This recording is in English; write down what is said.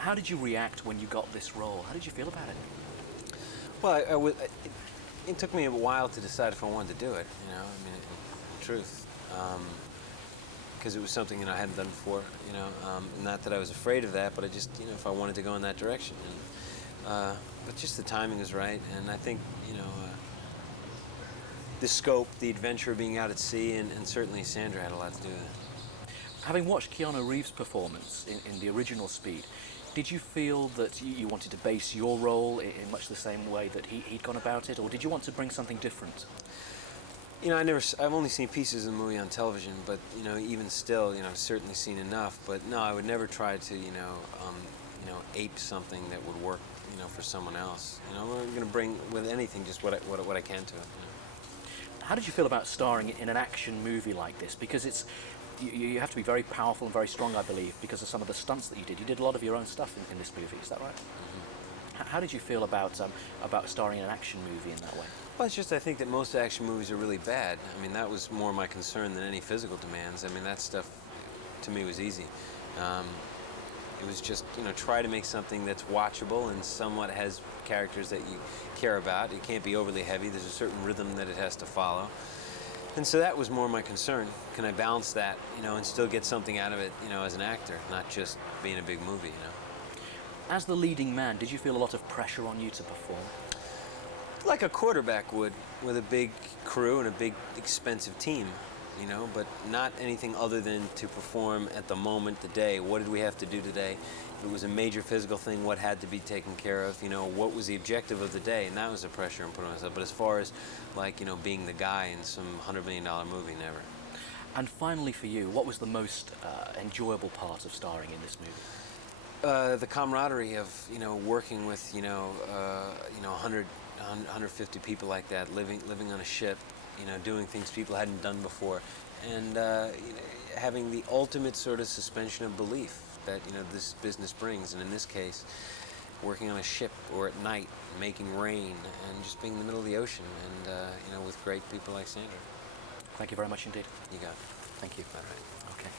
How did you react when you got this role? How did you feel about it? Well, it took me a while to decide if I wanted to do it. You know, I mean, in truth, because it was something I hadn't done before. You know, not that I was afraid of that, but I just, if I wanted to go in that direction. But just the timing was right, and I think, the scope, the adventure of being out at sea, and certainly Sandra had a lot to do with it. Having watched Keanu Reeves' performance in the original Speed, did you feel that you wanted to base your role in much the same way that he'd gone about it, or did you want to bring something different? I've only seen pieces of the movie on television, but, even still, I've certainly seen enough. But no, I would never try to, ape something that would work, for someone else. I'm going to bring, with anything, just what I can to it. How did you feel about starring in an action movie like this? Because you have to be very powerful and very strong, I believe, because of some of the stunts that you did. You did a lot of your own stuff in this movie, is that right? Mm-hmm. How did you feel about starring in an action movie in that way? Well, it's just I think that most action movies are really bad. I mean, that was more my concern than any physical demands. I mean, that stuff, to me, was easy. It was just, try to make something that's watchable and somewhat has characters that you care about. It can't be overly heavy. There's a certain rhythm that it has to follow. And so that was more my concern. Can I balance that, and still get something out of it, as an actor, not just being a big movie, As the leading man, did you feel a lot of pressure on you to perform? Like a quarterback would, with a big crew and a big, expensive team, but not anything other than to perform at the moment, the day. What did we have to do today? If it was a major physical thing, what had to be taken care of? What was the objective of the day? And that was the pressure I'm putting on myself. But as far as, being the guy in some $100 million movie, never. And finally for you, what was the most enjoyable part of starring in this movie? The camaraderie of, working with, 100, 150 people like that, living on a ship, doing things people hadn't done before, and having the ultimate sort of suspension of belief that, this business brings, and in this case, working on a ship or at night, making rain, and just being in the middle of the ocean, and, with great people like Sandra. Thank you very much indeed. You got it. Thank you. All right. Okay.